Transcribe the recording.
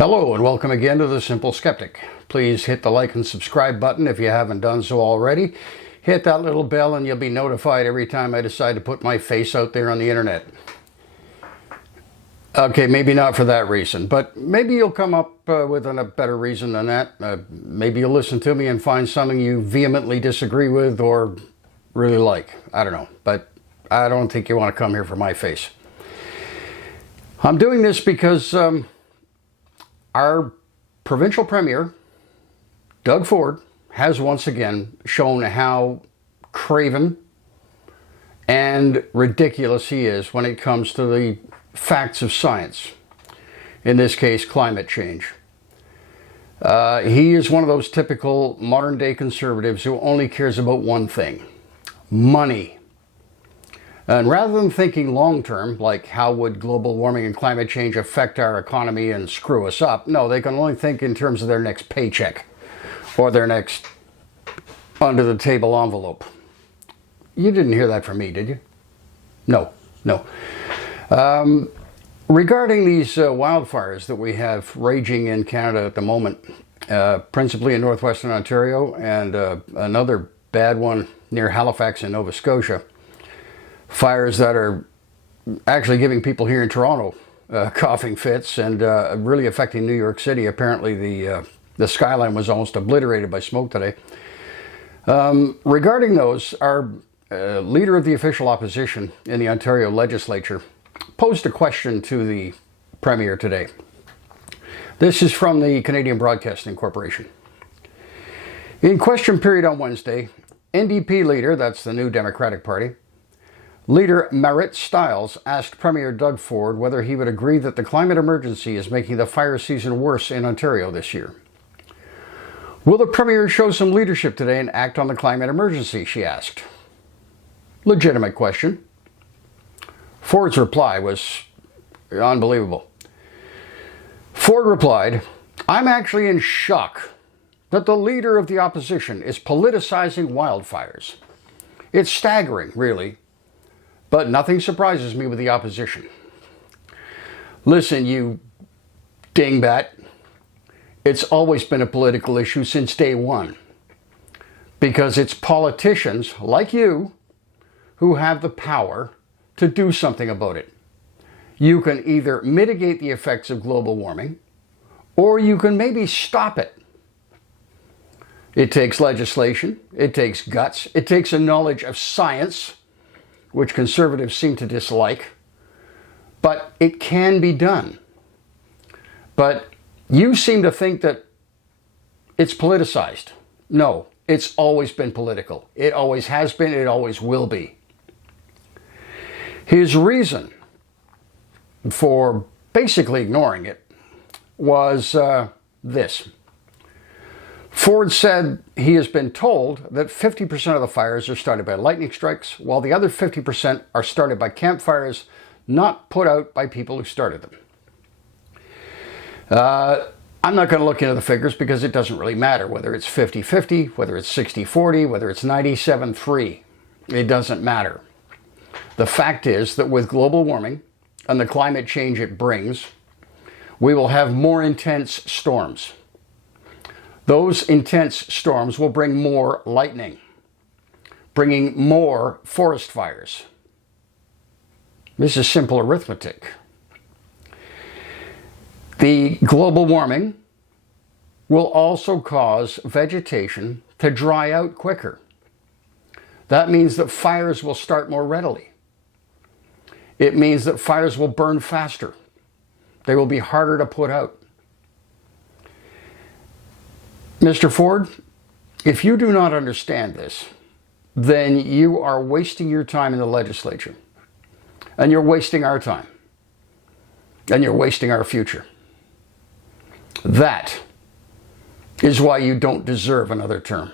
Hello and welcome again to The Simple Skeptic. Please hit the like and subscribe button if you haven't done so already. Hit that little bell and you'll be notified every time I decide to put my face out there on the internet. Okay, maybe not for that reason, but maybe you'll come up with a better reason than that. Maybe you'll listen to me and find something you vehemently disagree with or really like. I don't know, but I don't think you want to come here for my face. I'm doing this because our provincial premier, Doug Ford, has once again shown how craven and ridiculous he is when it comes to the facts of science. In this case, climate change. He is one of those typical modern day conservatives who only cares about one thing: money. And rather than thinking long term, like how would global warming and climate change affect our economy and screw us up, no, they can only think in terms of their next paycheck or their next under the table envelope. You didn't hear that from me, did you? No. Regarding these wildfires that we have raging in Canada at the moment, principally in northwestern Ontario and another bad one near Halifax in Nova Scotia, fires that are actually giving people here in Toronto coughing fits and really affecting New York City. Apparently the skyline was almost obliterated by smoke today. Regarding those, our leader of the official opposition in the Ontario legislature posed a question to the Premier today. This is from the Canadian Broadcasting Corporation. In question period on Wednesday, NDP leader, that's the New Democratic Party, leader Marit Stiles asked Premier Doug Ford whether he would agree that the climate emergency is making the fire season worse in Ontario this year. Will the Premier show some leadership today and act on the climate emergency, she asked. Legitimate question. Ford's reply was unbelievable. Ford replied, "I'm actually in shock that the leader of the opposition is politicizing wildfires. It's staggering, really. But nothing surprises me with the opposition. Listen, you dingbat, it's always been a political issue since day one. Because it's politicians like you who have the power to do something about it. You can either mitigate the effects of global warming, or you can maybe stop it. It takes legislation, it takes guts, it takes a knowledge of science, which conservatives seem to dislike, but it can be done. But you seem to think that it's politicized. No, it's always been political. It always has been, it always will be. His reason for basically ignoring it was this. Ford said he has been told that 50% of the fires are started by lightning strikes, while the other 50% are started by campfires not put out by people who started them. I'm not going to look into the figures because it doesn't really matter whether it's 50-50, whether it's 60-40, whether it's 97-3. It doesn't matter. The fact is that with global warming and the climate change it brings, we will have more intense storms. Those intense storms will bring more lightning, bringing more forest fires. This is simple arithmetic. The global warming will also cause vegetation to dry out quicker. That means that fires will start more readily. It means that fires will burn faster. They will be harder to put out. Mr. Ford, if you do not understand this, then you are wasting your time in the legislature. And you're wasting our time. And you're wasting our future. That is why you don't deserve another term.